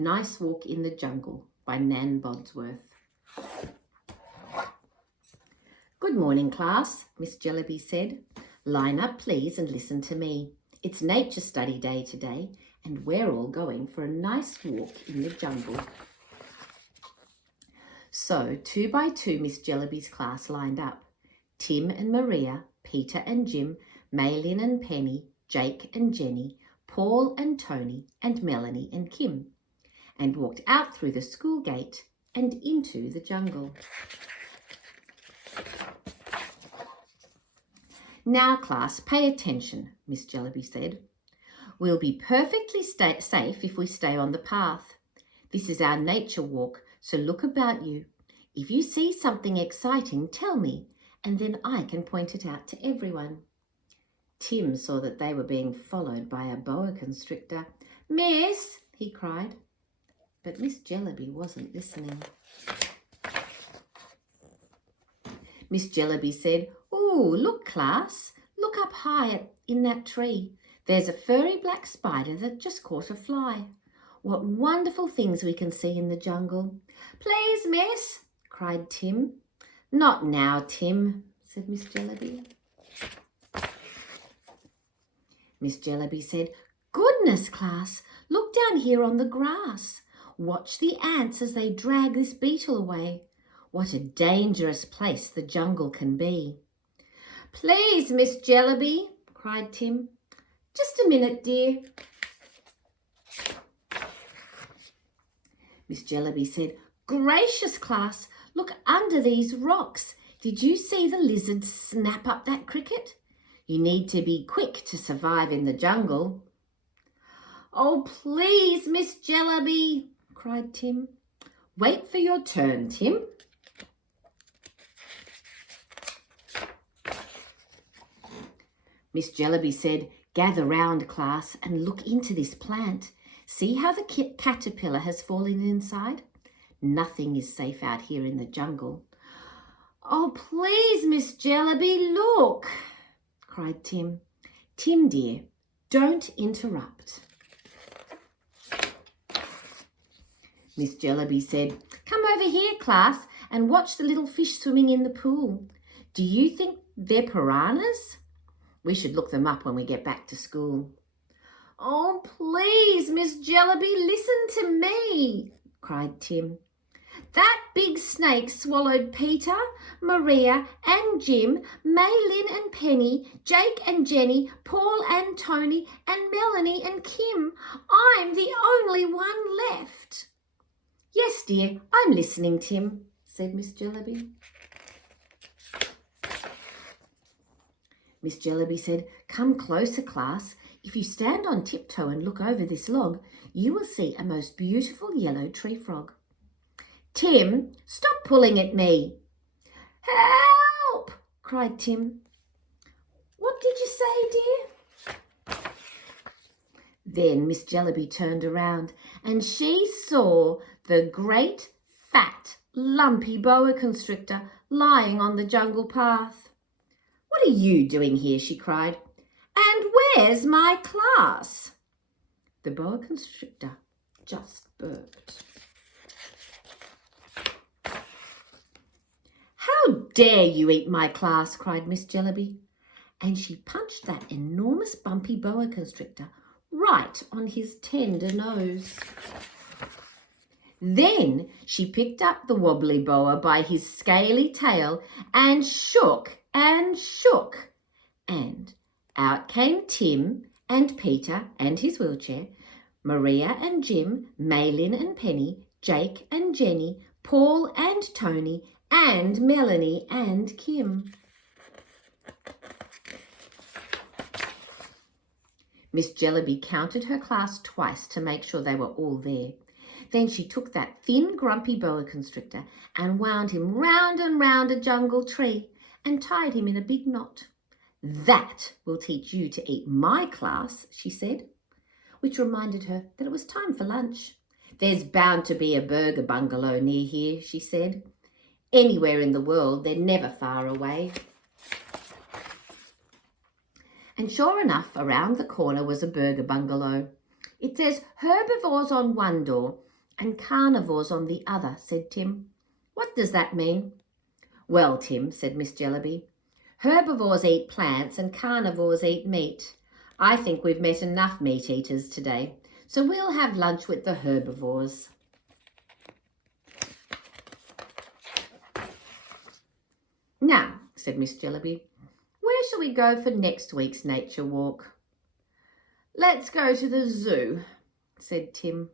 Nice Walk in the Jungle by Nan Bodsworth. Good morning, class, Miss Jellyby said. Line up, please, and listen to me. It's Nature Study Day today, and we're all going for a nice walk in the jungle. So, 2 by 2, Miss Jellyby's class lined up. Tim and Maria, Peter and Jim, Maylin and Penny, Jake and Jenny, Paul and Tony, and Melanie and Kim, and walked out through the school gate and into the jungle. Now, class, pay attention, Miss Jellyby said. We'll be perfectly safe if we stay on the path. This is our nature walk, so look about you. If you see something exciting, tell me, and then I can point it out to everyone. Tim saw that they were being followed by a boa constrictor. Miss, he cried. But Miss Jellyby wasn't listening. Miss Jellyby said, "Ooh, look, class, look up high in that tree. There's a furry black spider that just caught a fly. What wonderful things we can see in the jungle." "Please, miss," cried Tim. "Not now, Tim," said Miss Jellyby. Miss Jellyby said, "Goodness, class, look down here on the grass. Watch the ants as they drag this beetle away. What a dangerous place the jungle can be." "Please, Miss Jellyby," cried Tim. "Just a minute, dear." Miss Jellyby said, "Gracious, class, look under these rocks. Did you see the lizard snap up that cricket? You need to be quick to survive in the jungle." "Oh, please, Miss Jellyby," cried Tim. "Wait for your turn, Tim." Miss Jellyby said, "Gather round, class, and look into this plant. See how the caterpillar has fallen inside? Nothing is safe out here in the jungle." "Oh, please, Miss Jellyby, look," cried Tim. "Tim, dear, don't interrupt." Miss Jellyby said, "Come over here, class, and watch the little fish swimming in the pool. Do you think they're piranhas? We should look them up when we get back to school." "Oh, please, Miss Jellyby, listen to me," cried Tim. "That big snake swallowed Peter, Maria and Jim, Maylin and Penny, Jake and Jenny, Paul and Tony, and Melanie and Kim. I'm the only one left." "Yes, dear, I'm listening, Tim," said Miss Jellyby. Miss Jellyby said, "Come closer, class. If you stand on tiptoe and look over this log, you will see a most beautiful yellow tree frog." "Tim, stop pulling at me." "Help!" cried Tim. "What did you say, dear?" Then Miss Jellyby turned around and she saw the great, fat, lumpy boa constrictor lying on the jungle path. "What are you doing here?" she cried. "And where's my class?" The boa constrictor just burped. "How dare you eat my class?" cried Miss Jellyby. And she punched that enormous bumpy boa constrictor right on his tender nose. Then she picked up the wobbly boa by his scaly tail and shook and shook. And out came Tim and Peter and his wheelchair, Maria and Jim, Maylin and Penny, Jake and Jenny, Paul and Tony, and Melanie and Kim. Miss Jellyby counted her class twice to make sure they were all there. Then she took that thin, grumpy boa constrictor and wound him round and round a jungle tree and tied him in a big knot. "That will teach you to eat my class," she said, which reminded her that it was time for lunch. "There's bound to be a burger bungalow near here," she said. "Anywhere in the world, they're never far away." And sure enough, around the corner was a burger bungalow. It says herbivores on one door and carnivores on the other, said Tim. What does that mean? Well, Tim, said Miss Jellyby, herbivores eat plants and carnivores eat meat. I think we've met enough meat eaters today, so we'll have lunch with the herbivores. Now, said Miss Jellyby, where shall we go for next week's nature walk? Let's go to the zoo, said Tim.